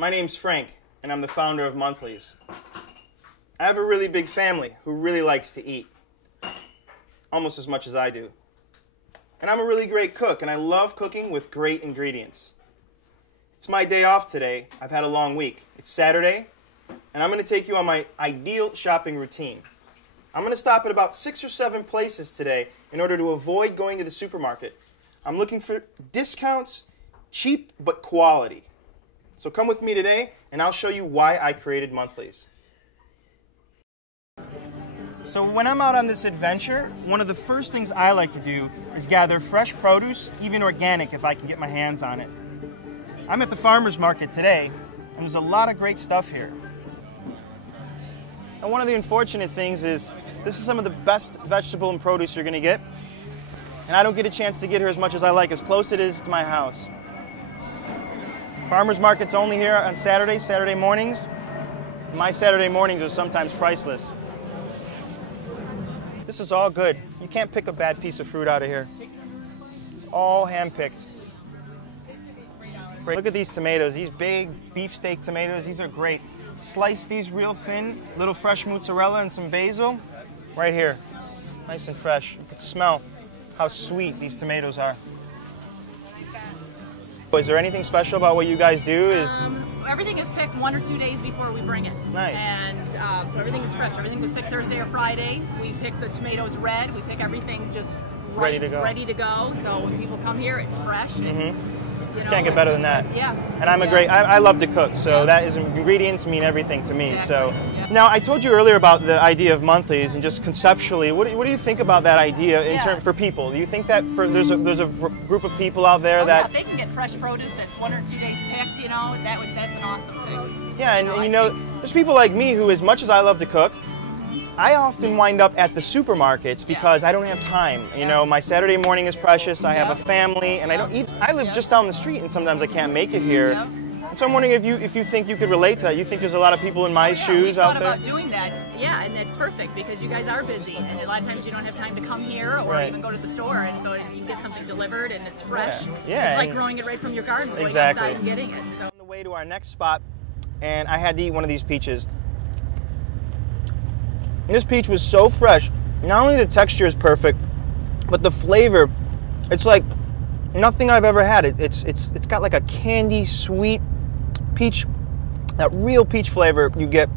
My name's Frank, and I'm the founder of Monthlies. I have a really big family who really likes to eat, almost as much as I do. And I'm a really great cook, and I love cooking with great ingredients. It's my day off today. I've had a long week. It's Saturday, and I'm going to take you on my ideal shopping routine. I'm going to stop at about 6 or 7 places today in order to avoid going to the supermarket. I'm looking for discounts, cheap but quality. So come with me today, and I'll show you why I created Monthlies. So when I'm out on this adventure, one of the first things I like to do is gather fresh produce, even organic if I can get my hands on it. I'm at the farmer's market today, and there's a lot of great stuff here. And one of the unfortunate things is this is some of the best vegetable and produce you're going to get, and I don't get a chance to get here as much as I like, as close it is to my house. Farmer's market's only here on Saturday mornings. My Saturday mornings are sometimes priceless. This is all good. You can't pick a bad piece of fruit out of here. It's all hand-picked. Look at these tomatoes, these big beefsteak tomatoes. These are great. Slice these real thin, little fresh mozzarella and some basil. Right here, nice and fresh. You can smell how sweet these tomatoes are. Is there anything special about what you guys do? Everything is picked 1 or 2 days before we bring it. Nice. And so everything is fresh. Everything was picked Thursday or Friday. We pick the tomatoes red. We pick everything just ready to go. Ready to go. So when people come here, it's fresh. It's, Can't get better than that. Nice. Yeah. And I love to cook, so ingredients mean everything to me. Exactly. So Yeah. now I told you earlier about the idea of Monthlies, and just conceptually, what do you think about that idea in term for people? Do you think that there's a group of people out there that if they can get fresh produce that's 1 or 2 days picked, that's an awesome thing. Yeah, and there's people like me who, as much as I love to cook, I often wind up at the supermarkets because I don't have time. My Saturday morning is precious. I have a family, and I don't eat. I live just down the street, and sometimes I can't make it here. And so I'm wondering if you think you could relate to that. You think there's a lot of people in my shoes out there? We thought about doing that. Yeah, and it's perfect because you guys are busy, and a lot of times you don't have time to come here or even go to the store, and so you get something delivered and it's fresh. Yeah. It's like growing it right from your garden, exactly. Outside and getting it. So. On the way to our next spot, and I had to eat one of these peaches. This peach was so fresh. Not only the texture is perfect, but the flavor, it's like nothing I've ever had. It's got like a candy sweet peach, that real peach flavor you get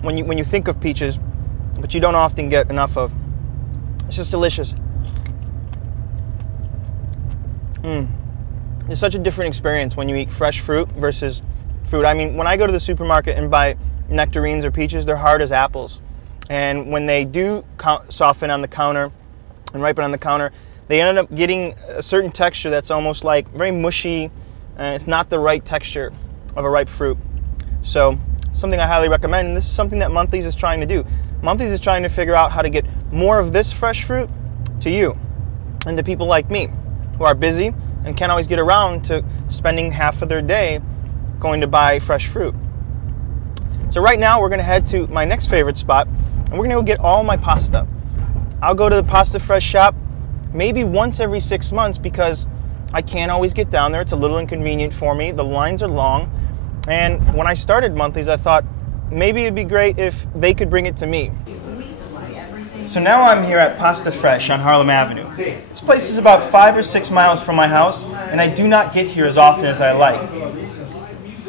when you think of peaches, but you don't often get enough of. It's just delicious. It's such a different experience when you eat fresh fruit versus fruit. I mean, when I go to the supermarket and buy nectarines or peaches, they're hard as apples. And when they do soften on the counter and ripen on the counter, they end up getting a certain texture that's almost like very mushy, and it's not the right texture of a ripe fruit. So something I highly recommend, and this is something that Monthlies is trying to do. Monthlies is trying to figure out how to get more of this fresh fruit to you and to people like me who are busy and can't always get around to spending half of their day going to buy fresh fruit. So right now we're going to head to my next favorite spot, and we're going to go get all my pasta. I'll go to the Pasta Fresh shop maybe once every 6 months because I can't always get down there. It's a little inconvenient for me. The lines are long. And when I started Monthlies, I thought maybe it'd be great if they could bring it to me. So now I'm here at Pasta Fresh on Harlem Avenue. This place is about 5 or 6 miles from my house, and I do not get here as often as I like.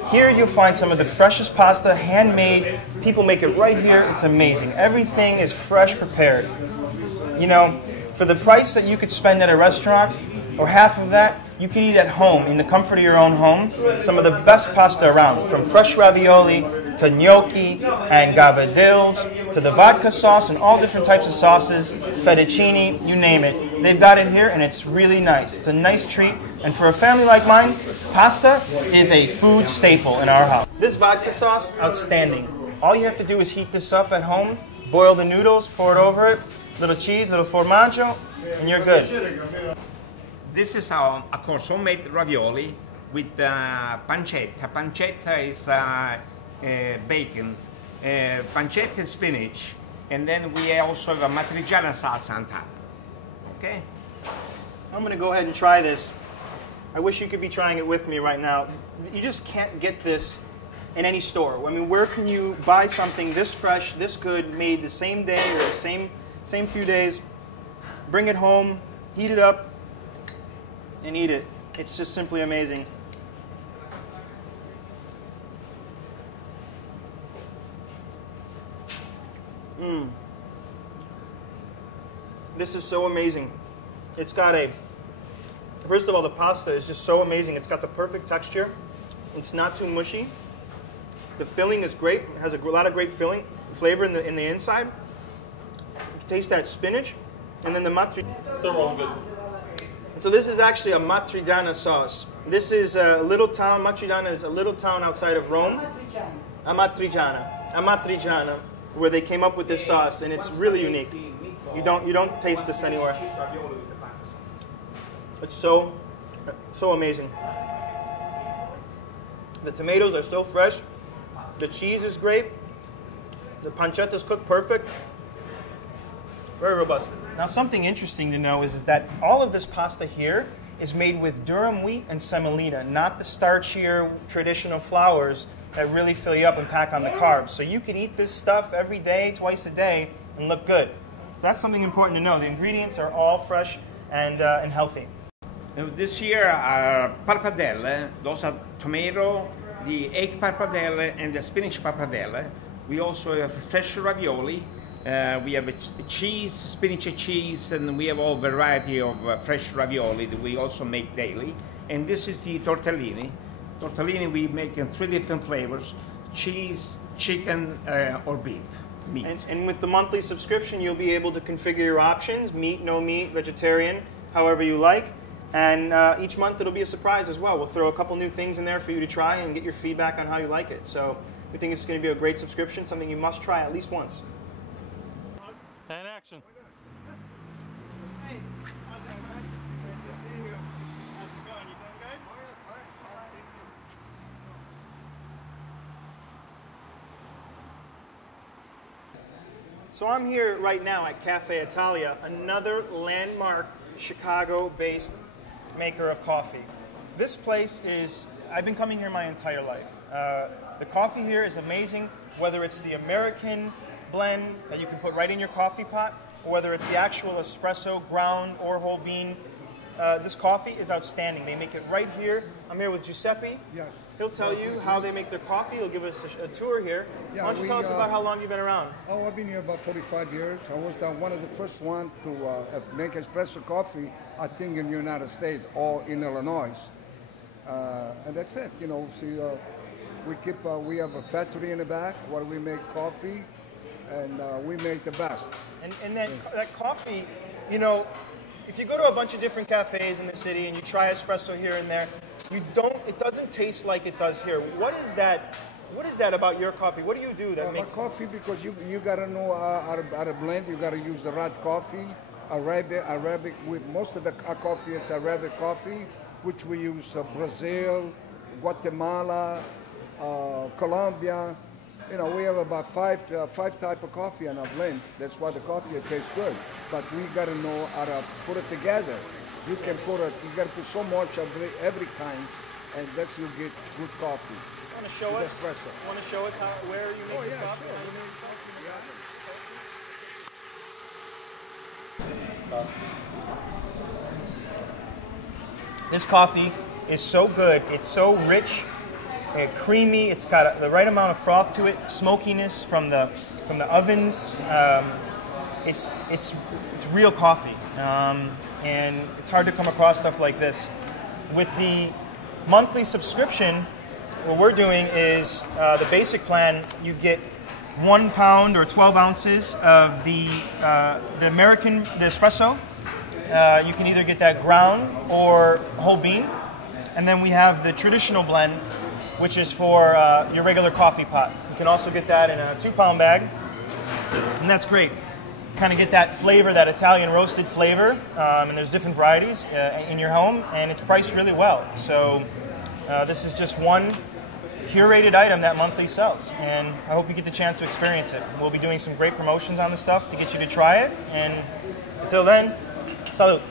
Here you'll find some of the freshest pasta, handmade. People make it right here. It's amazing. Everything is fresh prepared. For the price that you could spend at a restaurant, or half of that, you can eat at home, in the comfort of your own home. Some of the best pasta around, from fresh ravioli to gnocchi and gavadils to the vodka sauce and all different types of sauces, fettuccine, you name it. They've got it here, and it's really nice. It's a nice treat, and for a family like mine, pasta is a food staple in our house. This vodka sauce, outstanding. All you have to do is heat this up at home, boil the noodles, pour it over it, little cheese, little formaggio, and you're good. This is a consomme ravioli with pancetta. Pancetta is bacon, pancetta and spinach, and then we also have a matriciana sauce on top. Okay? I'm going to go ahead and try this. I wish you could be trying it with me right now. You just can't get this in any store. I mean, where can you buy something this fresh, this good, made the same day or the same few days, bring it home, heat it up, and eat it. It's just simply amazing. This is so amazing. It's got first of all, the pasta is just so amazing. It's got the perfect texture. It's not too mushy. The filling is great. It has a lot of great flavor in the inside. You can taste that spinach, and then the They're all good. So this is actually a Matriciana sauce. This is a little town. Matriciana is a little town outside of Rome. Amatriciana, where they came up with this sauce, and it's really unique. You don't taste this anywhere. It's so amazing. The tomatoes are so fresh. The cheese is great. The pancetta is cooked perfect. Very robust. Now, something interesting to know is that all of this pasta here is made with durum wheat and semolina, not the starchier traditional flours that really fill you up and pack on the carbs. So you can eat this stuff every day, twice a day, and look good. So that's something important to know. The ingredients are all fresh and healthy. This year are pappardelle. Those are tomato, the egg pappardelle, and the spinach pappardelle. We also have fresh ravioli. We have a cheese, spinach cheese, and we have all variety of fresh ravioli that we also make daily. And this is the tortellini. Tortellini we make in 3 different flavors: cheese, chicken, or beef. Meat. And with the monthly subscription, you'll be able to configure your options: meat, no meat, vegetarian, however you like. And each month it'll be a surprise as well. We'll throw a couple new things in there for you to try and get your feedback on how you like it. So we think it's going to be a great subscription, something you must try at least once. And action. Hey, how's it going? Nice to see you. How's it going? You doing good? Oh, yeah, fine. So I'm here right now at Cafe Italia, another landmark Chicago-based maker of coffee. This place I've been coming here my entire life. The coffee here is amazing, whether it's the American blend that you can put right in your coffee pot, or whether it's the actual espresso, ground or whole bean. This coffee is outstanding. They make it right here. I'm here with Giuseppe. Yes. He'll tell you how they make their coffee. He'll give us a tour here. Yeah, Why don't you tell us about how long you've been around? Oh, I've been here about 45 years. I was one of the first ones to make espresso coffee, I think, in the United States or in Illinois. And that's it. You know, see, we have a factory in the back where we make coffee, and we make the best. And then that coffee, you know, if you go to a bunch of different cafes in the city and you try espresso here and there, it doesn't taste like it does here. What is that about your coffee? What do you do that makes coffee? Because you gotta know how to blend. You gotta use the right coffee, Arabic. With most of our coffee is Arabic coffee, which we use Brazil, Guatemala, Colombia. You know, we have about five type of coffee in our blend. That's why the coffee tastes good. But we gotta know how to put it together. You gotta put so much every time, and that's you get good coffee. Want to show us? Want to show us where you make the coffee? Sure. This coffee is so good. It's so rich. Creamy. It's got the right amount of froth to it. Smokiness from the ovens. It's real coffee, and it's hard to come across stuff like this. With the monthly subscription, what we're doing is the basic plan. You get 1 pound or 12 ounces of the espresso. You can either get that ground or whole bean, and then we have the traditional blend, which is for your regular coffee pot. You can also get that in a 2-pound bag, and that's great. Kind of get that flavor, that Italian roasted flavor, and there's different varieties in your home, and it's priced really well. So this is just one curated item that monthly sells, and I hope you get the chance to experience it. We'll be doing some great promotions on the stuff to get you to try it, and until then, salud.